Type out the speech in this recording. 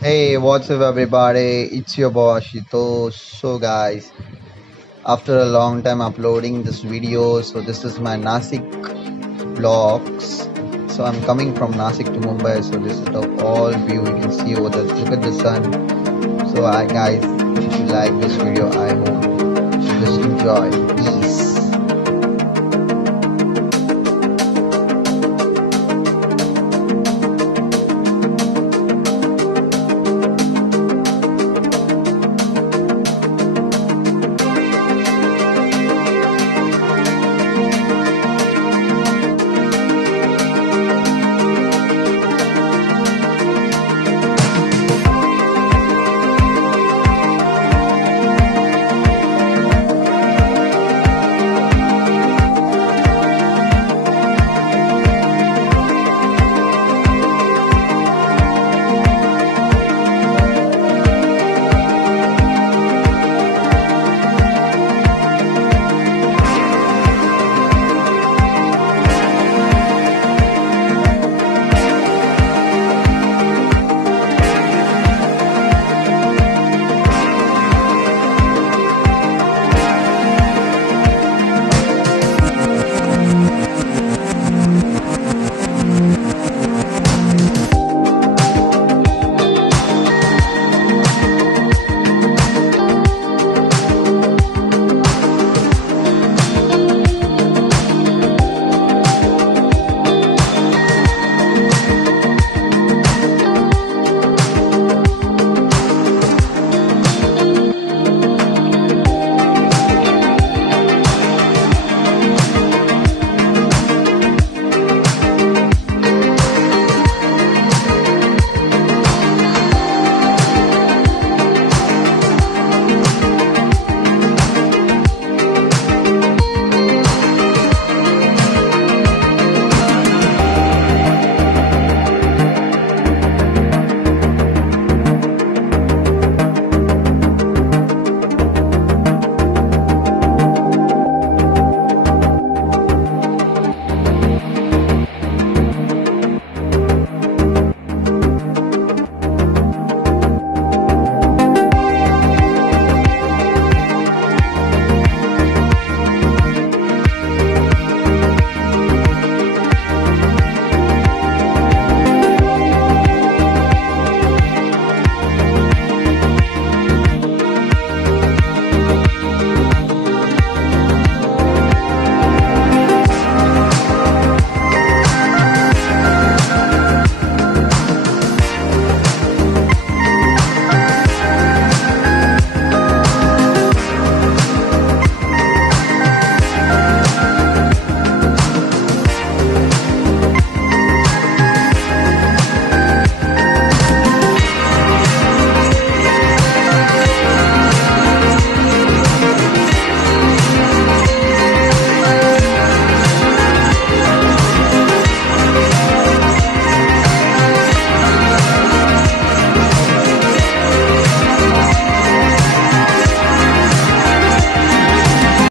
Hey, what's up, everybody? It's your boy Ashutosh. So, guys, after a long time uploading this video, so this is my Nashik vlogs. So, I'm coming from Nashik to Mumbai. So, this is the all view you can see over there. Look at the sun. So, guys, if you like this video, I hope you just enjoy. Peace.